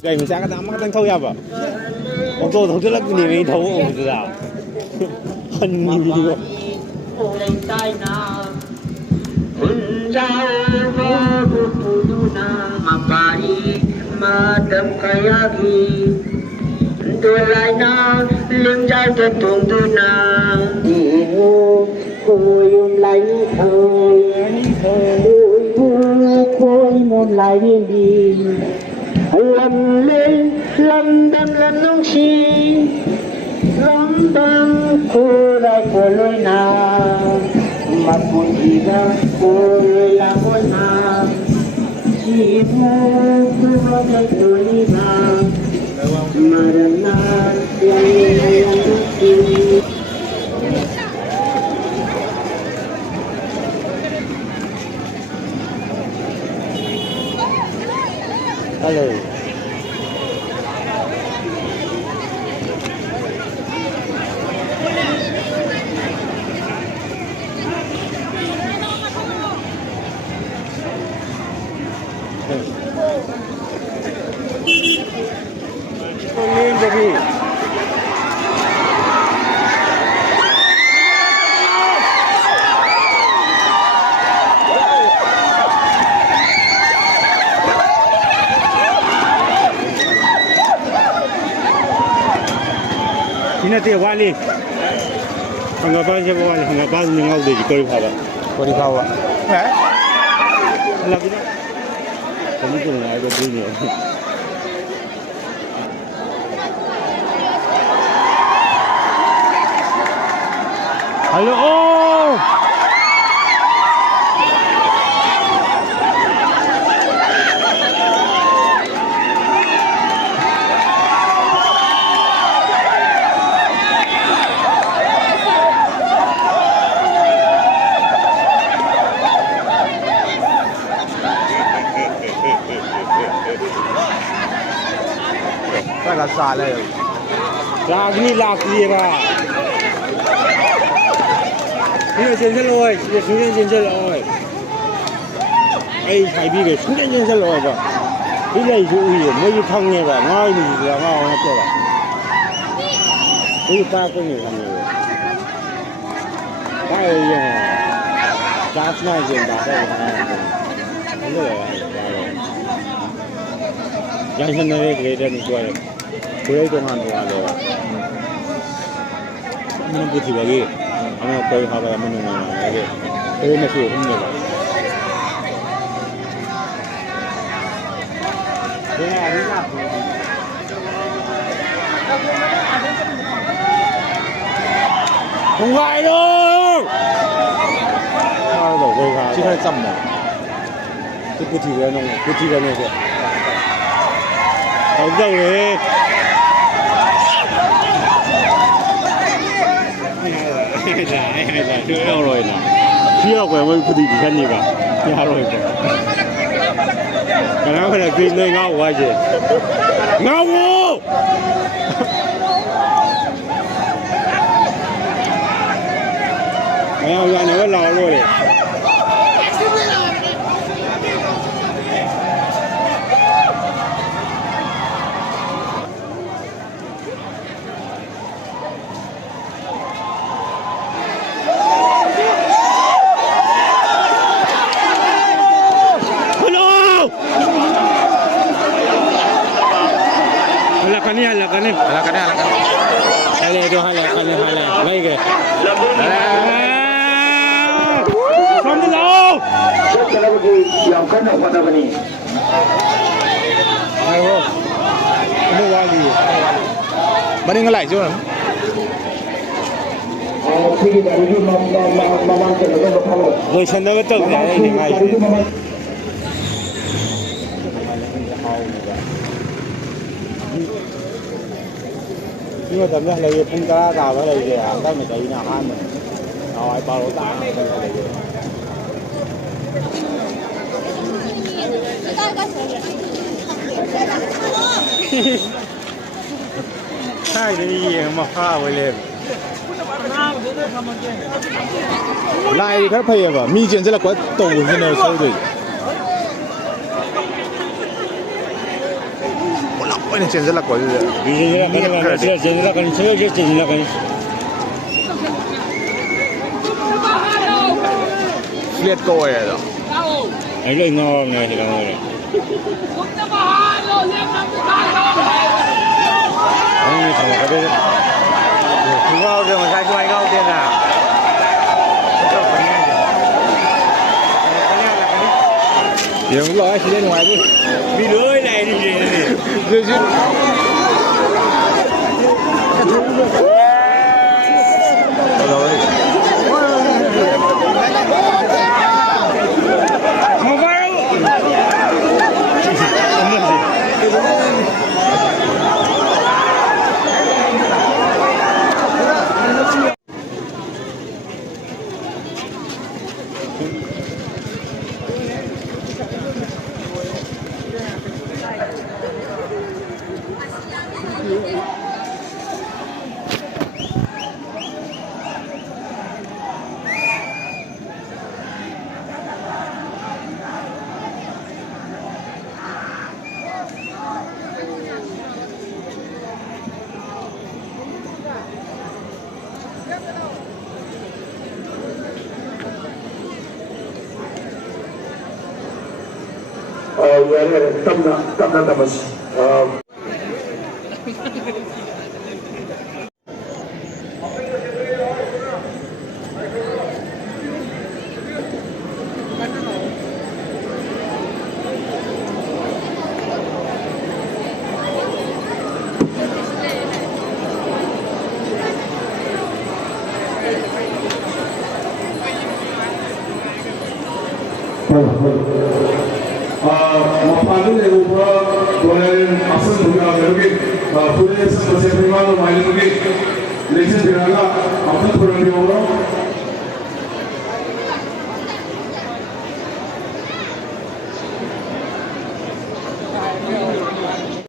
ꯒꯥꯔꯤ ꯃꯆꯥ ꯈꯛꯇꯪ ꯑꯃꯈꯛꯇꯪ ꯊꯧ ꯌꯥꯕ ꯑꯣꯇꯣ ꯊꯧꯖꯤꯜꯂꯛꯄꯅꯦꯕ ꯑꯩ ꯊꯧꯕ ꯎꯕꯗꯨꯗ ꯍꯟꯅꯤꯕ Madam kayagi Dolaina limjai ke tungduna Ihu koyum lain thoi Ihu koyum lain di Lam lên lam đam lam nông si Lam đam cô lại cô lôi na Mà cô chỉ ra cô lôi là cô na Chỉ mô cô lại cô lôi na Mà đam na lam nông si Hello. Lên baby. Hindi wali. Hanggapan siya wali, hanggapan niya ngau di kori kawa. Kori kawa. Eh? Lagi na. Kami tu na ay beli niya. Hello. Oh! Cái xà này là cái lạc gì mà bây giờ trên rồi bây giờ xuống trên rồi ai phải đi để xuống trên rồi vậy cái này dụ gì mới đi thăng nghe vậy ngay mình là ngon hết rồi cái ta có nhiều thằng nhiều cái giá này tiền bạc đây không được yang sana ni kita ni kuat, kuat itu kan kuat lewa. Mana putih bagi, mana kau haba mana mana lagi. Kau masih umur lewa. Ini ada tak? Không phải đâu. Sao đâu kau haba? Chỉ phải chậm mà. Cái putih cái nó, putih cái này thôi. Không đâu đấy. Hay là chưa rồi nè. Chưa quay mới cứ đi chân gì cả. Nhà rồi. Cái đó phải là cái nơi ngao quá chứ. Ngao ngô. Ngao ra nó lò luôn đấy. Halakan ni. Hala itu halakan. Baik ke? From the low. Kalau yang kena pada ni. Ayo. Ini wali. Mana ngelai je orang? Người dân đó tự ra đây thì ngay. Nhưng mà tầm ra là phun cá tàu ở đây thì các mình chạy nào ăn mình rồi bao lỗ tá hai cái gì mà pha với lên lại các thầy à mi chuyện rất là quá tổ như nào sâu rồi 我那简直了，过日子。简直了，跟你车就简直了，跟你。列高呀的。哎，这孬呢，这个孬的。你看我这个，挺高的，我才出来高点的。用老些的外头，没来来的这就。Tamasi. Mapandun yang ubah boleh asal juga mungkin boleh semasa prima lo main mungkin lepas berangkat apa program orang